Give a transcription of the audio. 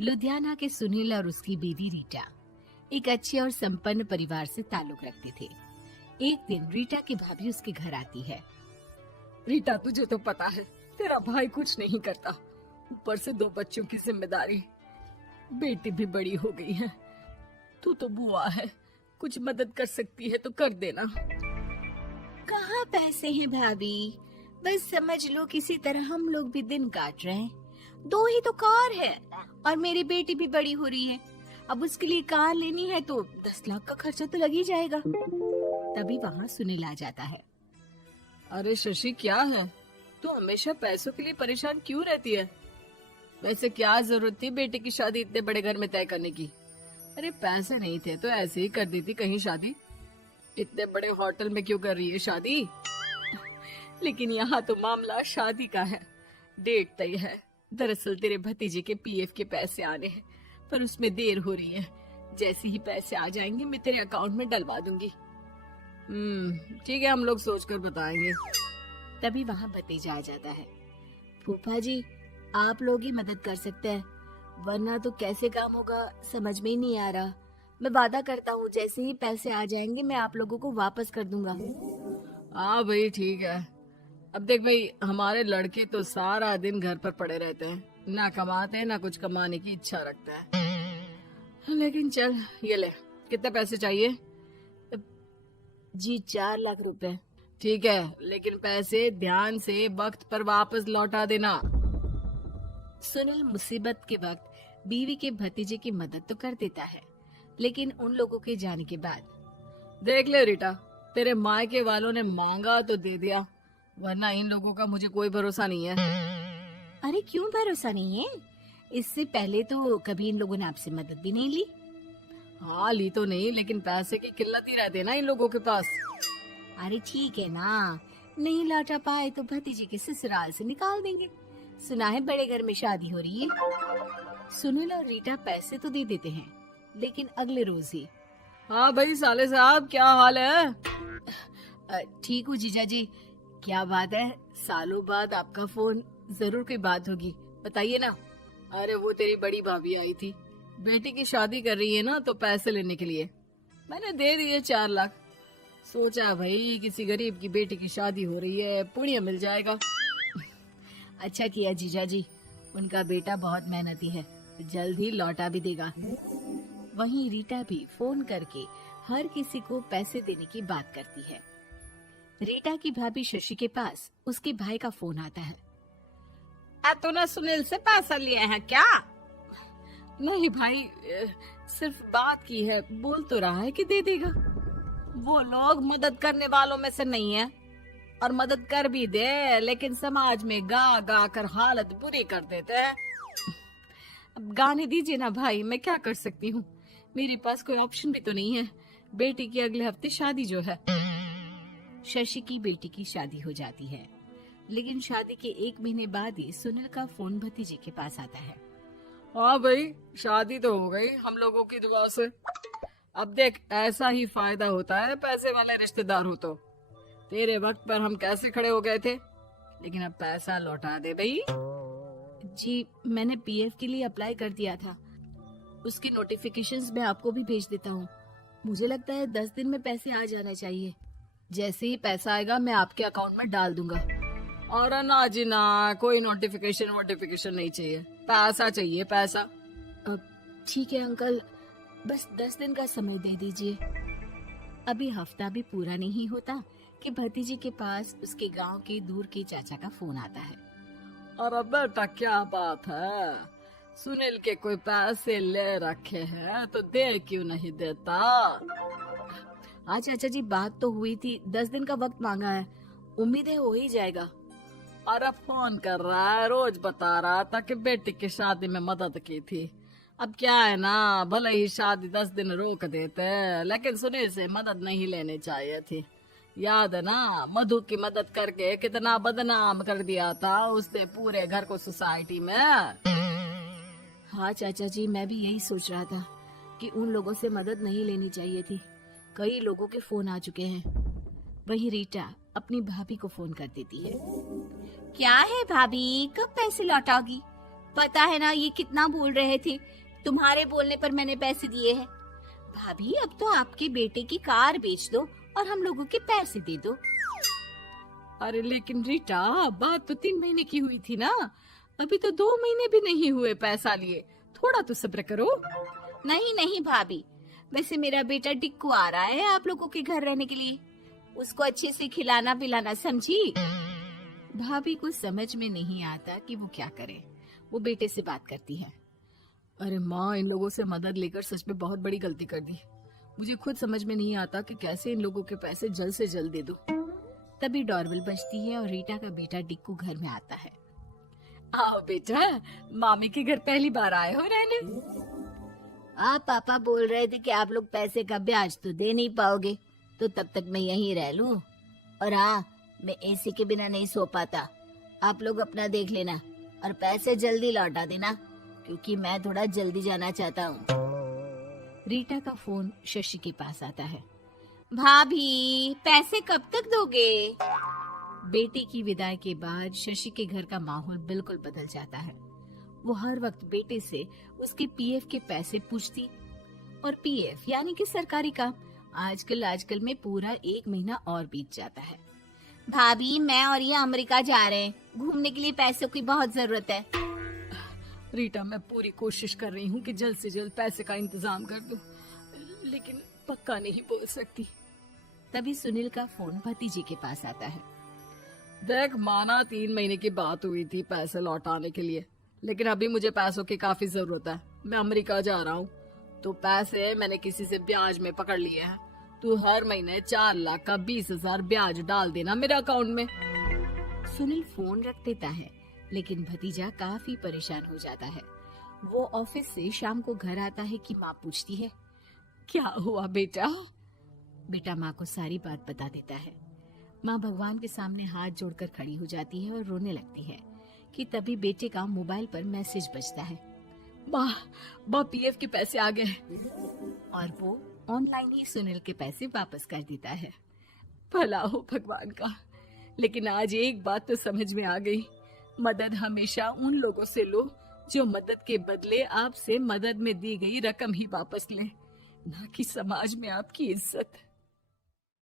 लुधियाना के सुनील और उसकी बीवी रीटा एक अच्छे और संपन्न परिवार से ताल्लुक रखते थे। एक दिन रीटा की भाभी उसके घर आती है। रीटा, तुझे तो पता है तेरा भाई कुछ नहीं करता, ऊपर से 2 बच्चों की जिम्मेदारी, बेटी भी बड़ी हो गई है। तू तो बुआ है, कुछ मदद कर सकती है तो कर देना। कहाँ पैसे हैं भाभी, बस समझ लो किसी तरह हम लोग भी दिन काट रहे हैं। 2 ही तो कार है और मेरी बेटी भी बड़ी हो रही है। अब उसके लिए कार लेनी है तो 10 लाख का खर्चा तो लग ही जाएगा। तभी वहाँ सुनील आ जाता है। अरे शशि, क्या है, तू हमेशा पैसों के लिए परेशान क्यों रहती है? वैसे क्या जरूरत थी बेटी की शादी इतने बड़े घर में तय करने की? अरे पैसे नहीं थे तो ऐसे ही कर देती कहीं शादी। इतने बड़े होटल में क्यों कर रही है शादी? लेकिन यहाँ तो मामला शादी का है, डेट तय है। दरअसल तेरे भतीजे के पीएफ के पैसे आने हैं, पर उसमें देर हो रही है। जैसे ही पैसे आ जाएंगे मैं तेरे अकाउंट में डलवा दूंगी। ठीक है, हम लोग सोचकर बताएंगे। तभी वहाँ भतीजा आ जाता है। फूफा जी, आप लोग ही मदद कर सकते हैं, वरना तो कैसे काम होगा समझ में ही नहीं आ रहा। मैं वादा करता हूँ जैसे ही पैसे आ जाएंगे मैं आप लोगों को वापस कर दूंगा। हाँ भाई, ठीक है। अब देख भाई, हमारे लड़के तो सारा दिन घर पर पड़े रहते हैं, ना कमाते हैं ना कुछ कमाने की इच्छा रखता है। लेकिन चल, ये ले, कितने पैसे चाहिए? जी 4 लाख रुपए। ठीक है, लेकिन पैसे ध्यान से वक्त पर वापस लौटा देना। सुनील मुसीबत के वक्त बीवी के भतीजे की मदद तो कर देता है, लेकिन उन लोगों के जाने के बाद देख ले रीटा, तेरे मायके वालों ने मांगा तो दे दिया, वरना इन लोगों का मुझे कोई भरोसा नहीं है। अरे क्यों भरोसा नहीं है? इससे पहले तो कभी इन लोगों ने आपसे मदद भी नहीं ली। हाँ, ली तो नहीं, लेकिन पैसे की किल्लत ही रहती है ना इन लोगों के पास। अरे ठीक है ना, नहीं लौटा पाए तो भतीजे के ससुराल से निकाल देंगे। सुना है बड़े घर में शादी हो रही है। सुनील और रीटा पैसे तो दे देते हैं, लेकिन अगले रोज ही। हाँ भाई साले साहब, क्या हाल है? ठीक हूँ जीजा जी। क्या बात है, सालों बाद आपका फोन, जरूर कोई बात होगी, बताइए ना। अरे वो तेरी बड़ी भाभी आई थी, बेटी की शादी कर रही है ना, तो पैसे लेने के लिए मैंने दे दिए 4 लाख। सोचा भाई किसी गरीब की बेटी की शादी हो रही है, पुण्य मिल जाएगा। अच्छा किया जीजा जी, उनका बेटा बहुत मेहनती है, जल्द ही लौटा भी देगा। वहीं रीटा भी फोन करके हर किसी को पैसे देने की बात करती है। रीटा की भाभी शशि के पास उसके भाई का फोन आता है। तूने सुनील से पैसा लिया है क्या? नहीं भाई, सिर्फ बात की है, बोल तो रहा है कि दे देगा। वो लोग मदद करने वालों में से नहीं है, और मदद कर भी दे लेकिन समाज में गा गा कर हालत बुरी कर देते हैं। अब गाने दीजिए ना भाई, मैं क्या कर सकती हूँ, मेरे पास कोई ऑप्शन भी तो नहीं है। बेटी की अगले हफ्ते शादी जो है। शशि की बेटी की शादी हो जाती है, लेकिन शादी के 1 महीने बाद ही सुनील का फोन भतीजे के पास आता है। हाँ भाई, शादी तो हो गई हम लोगों की दुआ से। अब देख, ऐसा ही फायदा होता है पैसे वाले रिश्तेदार हो तो। तेरे वक्त पर हम कैसे खड़े हो गए थे, लेकिन अब पैसा लौटा दे भाई। जी, मैंने पीएफ के लिए अप्लाई कर दिया था, उसकी नोटिफिकेशंस मैं आपको भी भेज देता हूँ। मुझे लगता है 10 दिन में पैसे आ जाना चाहिए। जैसे ही पैसा आएगा मैं आपके अकाउंट में डाल दूंगा। और ना जी ना, कोई नोटिफिकेशन नहीं चाहिए, पैसा चाहिए, पैसा। ठीक है अंकल, बस 10 दिन का समय दे दीजिए। अभी हफ्ता भी पूरा नहीं होता कि भतीजे के पास उसके गांव के दूर के चाचा का फोन आता है। अरे बेटा, क्या बात है, सुनील के कोई पैसे ले रखे हैं तो दे क्यों नहीं देता? हाँ चाचा जी, बात तो हुई थी, 10 दिन का वक्त मांगा है, उम्मीद है हो ही जाएगा। अरे फोन कर रहा है, रोज बता रहा था कि बेटी की शादी में मदद की थी। अब क्या है ना, भले ही शादी 10 दिन रोक देते, लेकिन सुनील से मदद नहीं लेनी चाहिए थी। याद है ना, मधु की मदद करके कितना बदनाम कर दिया था उसने पूरे घर को सोसाइटी में। हाँ चाचा जी, मैं भी यही सोच रहा था कि उन लोगों से मदद नहीं लेनी चाहिए थी। कई लोगों के फोन आ चुके हैं। वहीं रीटा अपनी भाभी को फोन कर देती है। क्या है भाभी, कब पैसे लौटाओगी? पता है ना ये कितना बोल रहे थे, तुम्हारे बोलने पर मैंने पैसे दिए हैं। भाभी अब तो आपके बेटे की कार बेच दो और हम लोगों के पैसे दे दो। अरे लेकिन रीटा, बात तो 3 महीने की हुई थी ना, अभी तो 2 महीने भी नहीं हुए पैसा लिए, थोड़ा तो सब्र करो। नहीं नहीं भाभी, वैसे मेरा बेटा टिक्कू आ रहा है आप लोगों के घर रहने के लिए, उसको अच्छे से खिलाना पिलाना, समझी? भाभी को समझ में नहीं आता कि वो क्या करे। वो बेटे से बात करती है। अरे माँ, इन लोगों से मदद लेकर सच में बहुत बड़ी गलती कर दी। मुझे खुद समझ में नहीं आता कि कैसे इन लोगों के पैसे जल्द से जल्द दे दूं। तभी डोरबेल बजती है और रीटा का बेटा टिक्कू घर में आता है। आओ बेटा, मामी के घर पहली बार आए हो रहने? आप पापा बोल रहे थे कि आप लोग पैसे का ब्याज तो दे नहीं पाओगे, तो तब तक मैं यहीं रह लूं। और हाँ, मैं एसी के बिना नहीं सो पाता। आप लोग अपना देख लेना और पैसे जल्दी लौटा देना, क्योंकि मैं थोड़ा जल्दी जाना चाहता हूँ। रीटा का फोन शशि के पास आता है। भाभी, पैसे कब तक दोगे? बेटे की विदाई के बाद शशि के घर का माहौल बिल्कुल बदल जाता है। वो हर वक्त बेटे से उसके पीएफ के पैसे पूछती, और पीएफ यानी कि सरकारी काम। आजकल में पूरा 1 महीना और बीत जाता है। भाभी, मैं और ये अमेरिका जा रहे हैं, घूमने के लिए पैसों की बहुत जरूरत है। रीटा, मैं पूरी कोशिश कर रही हूँ कि जल्द से जल्द पैसे का इंतजाम कर दूं, लेकिन पक्का नहीं बोल सकती। तभी सुनील का फोन भतीजे के पास आता है। देख माना 3 महीने की बात हुई थी पैसे लौटाने के लिए, लेकिन अभी मुझे पैसों की काफी जरूरत है। मैं अमेरिका जा रहा हूँ, तो पैसे मैंने किसी से ब्याज में पकड़ लिए हैं। तू हर महीने 4 लाख का 20,000 ब्याज डाल देना मेरे अकाउंट में। सुनील फोन रख देता है, लेकिन भतीजा काफी परेशान हो जाता है। वो ऑफिस से शाम को घर आता है कि माँ पूछती है, क्या हुआ बेटा? बेटा माँ को सारी बात बता देता है। माँ भगवान के सामने हाथ जोड़कर खड़ी हो जाती है और रोने लगती है कि तभी बेटे का मोबाइल पर मैसेज बजता है। माँ, पीएफ के पैसे आ गए। और वो ऑनलाइन ही सुनील के पैसे वापस कर देता है। भला हो भगवान का। लेकिन आज एक बात तो समझ में आ गई, मदद हमेशा उन लोगों से लो जो मदद के बदले आपसे मदद में दी गई रकम ही वापस लें, ना कि समाज में आपकी इज्जत।